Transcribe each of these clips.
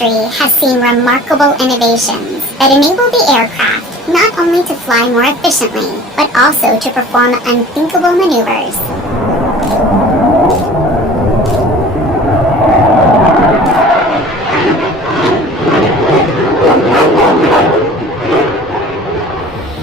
history has seen remarkable innovations that enable the aircraft not only to fly more efficiently, but also to perform unthinkable maneuvers.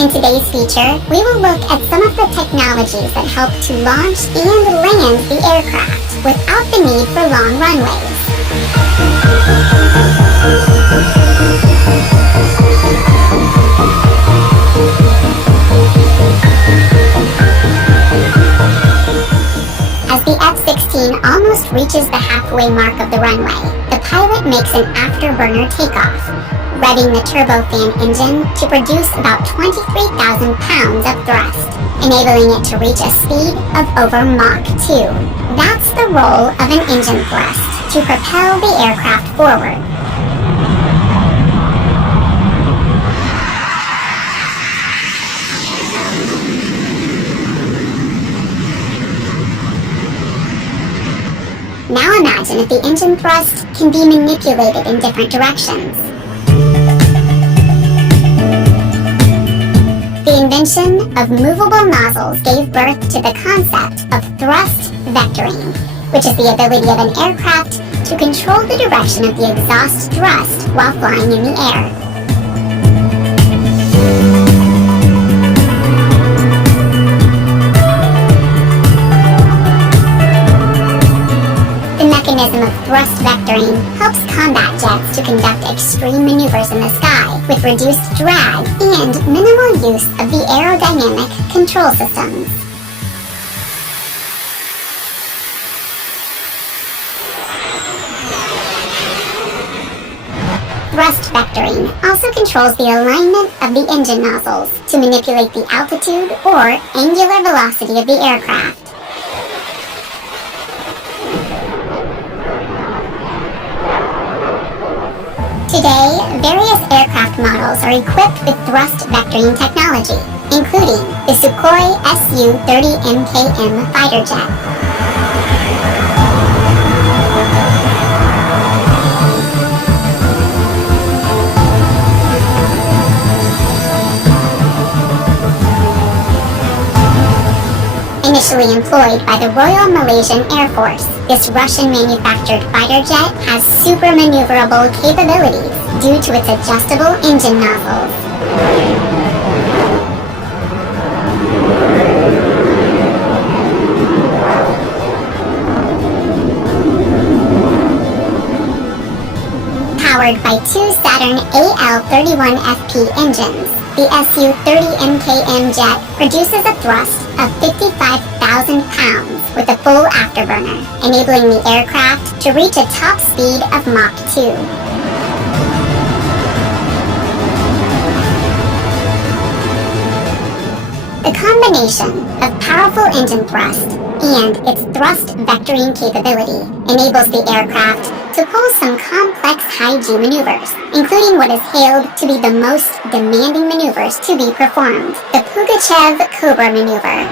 In today's feature, we will look at some of the technologies that help to launch and land the aircraft without the need for long runways. As the F-16 almost reaches the halfway mark of the runway, the pilot makes an afterburner takeoff, revving the turbofan engine to produce about 23,000 pounds of thrust, enabling it to reach a speed of over Mach 2. That's the role of an engine thrust, to propel the aircraft forward. Now imagine if the engine thrust can be manipulated in different directions. The invention of movable nozzles gave birth to the concept of thrust vectoring, which is the ability of an aircraft to control the direction of the exhaust thrust while flying in the air. The mechanism of thrust vectoring helps combat jets to conduct extreme maneuvers in the sky with reduced drag and minimal use of the aerodynamic control systems. Thrust vectoring also controls the alignment of the engine nozzles to manipulate the altitude or angular velocity of the aircraft. Today, various aircraft models are equipped with thrust vectoring technology, including the Sukhoi Su-30MKM fighter jet. Initially employed by the Royal Malaysian Air Force, this Russian-manufactured fighter jet has super maneuverable capabilities due to its adjustable engine nozzles. Powered by two Saturn AL-31FP engines, the Su-30MKM jet produces a thrust of 55,000 pounds with a full afterburner, enabling the aircraft to reach a top speed of Mach 2. The combination of powerful engine thrust and its thrust vectoring capability enables the aircraft to pull some complex high-G maneuvers, including what is hailed to be the most demanding maneuvers to be performed, the Pugachev Cobra maneuver.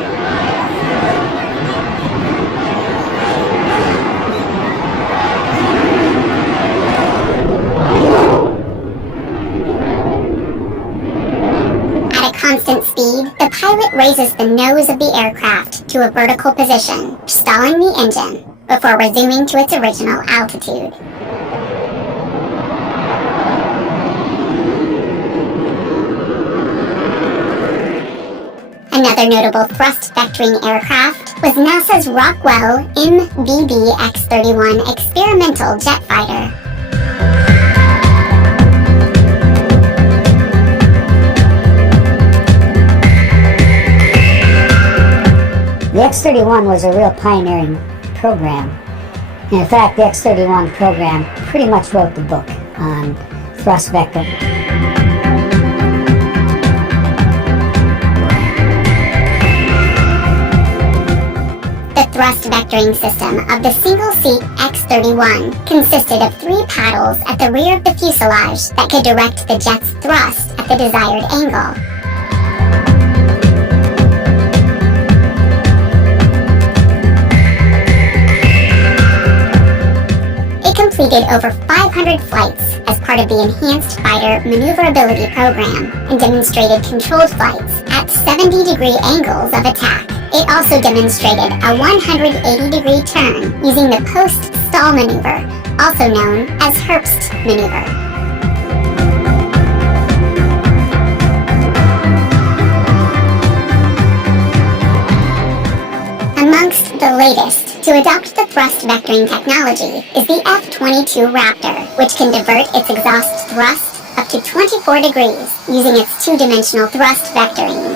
Constant speed, the pilot raises the nose of the aircraft to a vertical position, stalling the engine before resuming to its original altitude. Another notable thrust vectoring aircraft was NASA's Rockwell MBB-X-31 experimental jet fighter. The X-31 was a real pioneering program. In fact, the X-31 program pretty much wrote the book on thrust vector. The thrust vectoring system of the single-seat X-31 consisted of 3 paddles at the rear of the fuselage that could direct the jet's thrust at the desired angle. Completed over 500 100 flights as part of the Enhanced Fighter Maneuverability Program and demonstrated controlled flights at 70-degree angles of attack. It also demonstrated a 180-degree turn using the post-stall maneuver, also known as Herbst maneuver. Amongst the latest to adopt the thrust vectoring technology is the F-22 Raptor, which can divert its exhaust thrust up to 24 degrees using its two-dimensional thrust vectoring.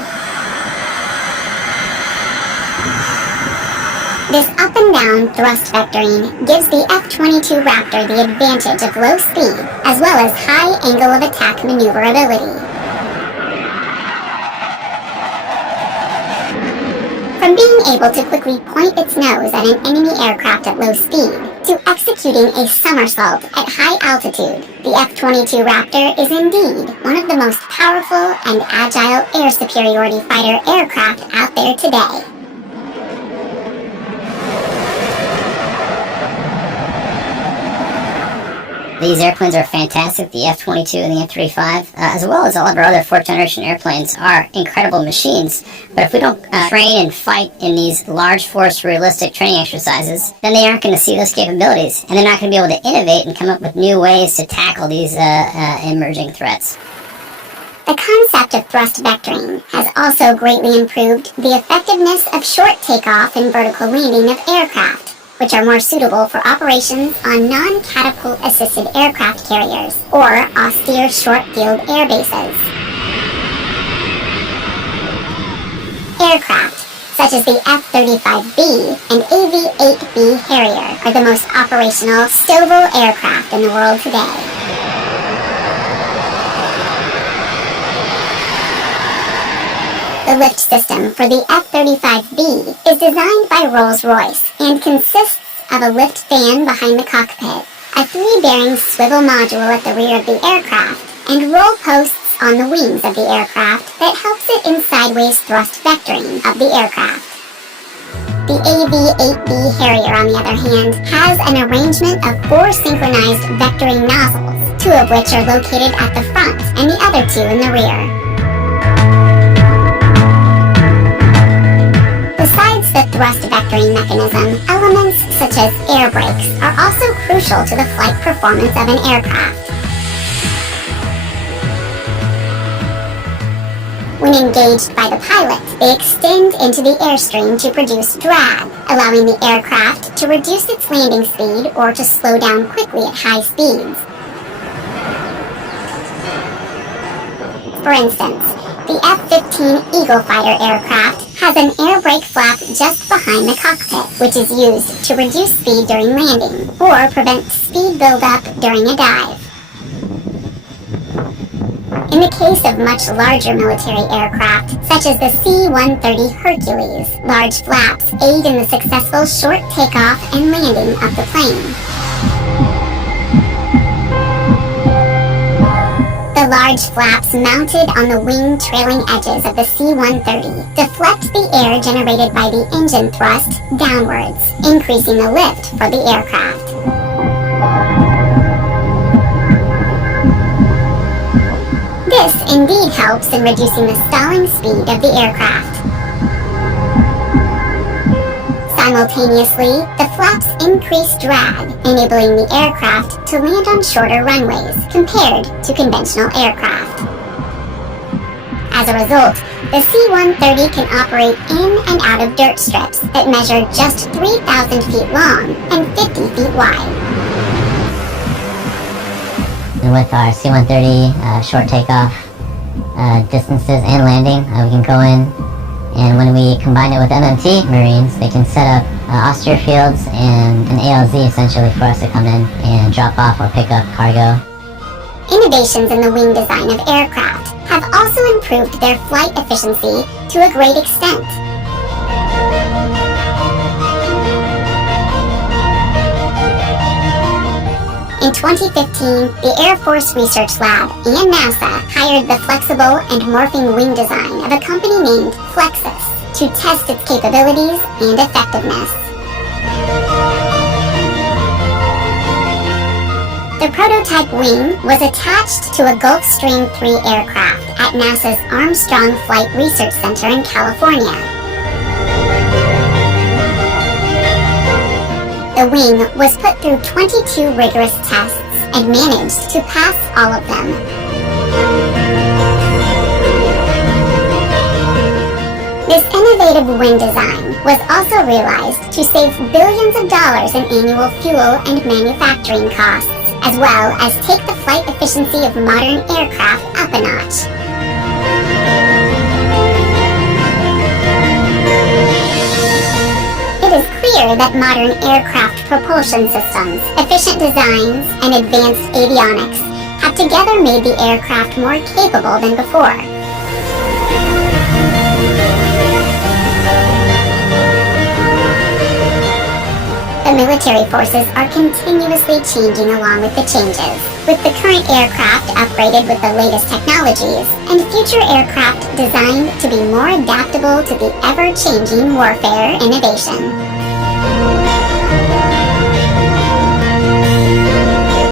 This up and down thrust vectoring gives the F-22 Raptor the advantage of low speed as well as high angle of attack maneuverability. From being able to quickly point its nose at an enemy aircraft at low speed, to executing a somersault at high altitude, the F-22 Raptor is indeed one of the most powerful and agile air superiority fighter aircraft out there today. These airplanes are fantastic. The F-22 and the F-35, as well as all of our other fourth-generation airplanes, are incredible machines. But if we don't train and fight in these large force realistic training exercises, then they aren't going to see those capabilities, and they're not going to be able to innovate and come up with new ways to tackle these emerging threats. The concept of thrust vectoring has also greatly improved the effectiveness of short takeoff and vertical landing of aircraft, which are more suitable for operations on non-catapult assisted aircraft carriers or austere short-field air bases. Aircraft such as the F-35B and AV-8B Harrier are the most operational STOVL aircraft in the world today. The lift system for the F-35B is designed by Rolls-Royce and consists of a lift fan behind the cockpit, a 3-bearing swivel module at the rear of the aircraft, and roll posts on the wings of the aircraft that helps it in sideways thrust vectoring of the aircraft. The AV-8B Harrier, on the other hand, has an arrangement of 4 synchronized vectoring nozzles, 2 of which are located at the front and the other 2 in the rear. Besides the thrust vectoring mechanism, elements such as air brakes are also crucial to the flight performance of an aircraft. When engaged by the pilot, they extend into the airstream to produce drag, allowing the aircraft to reduce its landing speed or to slow down quickly at high speeds. For instance, the F-15 Eagle fighter aircraft has an air brake flap just behind the cockpit, which is used to reduce speed during landing or prevent speed buildup during a dive. In the case of much larger military aircraft, such as the C-130 Hercules, large flaps aid in the successful short takeoff and landing of the plane. The large flaps mounted on the wing trailing edges of the C-130 deflect the air generated by the engine thrust downwards, increasing the lift for the aircraft. This indeed helps in reducing the stalling speed of the aircraft. Simultaneously, the flaps increase drag, enabling the aircraft to land on shorter runways compared to conventional aircraft. As a result, the C-130 can operate in and out of dirt strips that measure just 3,000 feet long and 50 feet wide. And with our C-130 short takeoff distances and landing, we can go in, and when we combine it with MMT Marines, they can set up austere fields and an ALZ essentially for us to come in and drop off or pick up cargo. Innovations in the wing design of aircraft have also improved their flight efficiency to a great extent. In 2015, the Air Force Research Lab and NASA hired the flexible and morphing wing design of a company named Flexus to test its capabilities and effectiveness. The prototype wing was attached to a Gulfstream III aircraft at NASA's Armstrong Flight Research Center in California. The wing was put through 22 rigorous tests and managed to pass all of them. This innovative wing design was also realized to save billions of dollars in annual fuel and manufacturing costs, as well as take the flight efficiency of modern aircraft up a notch. It is clear that modern aircraft propulsion systems, efficient designs, and advanced avionics have together made the aircraft more capable than before. The military forces are continuously changing along with the changes, with the current aircraft upgraded with the latest technologies, and future aircraft designed to be more adaptable to the ever-changing warfare innovation.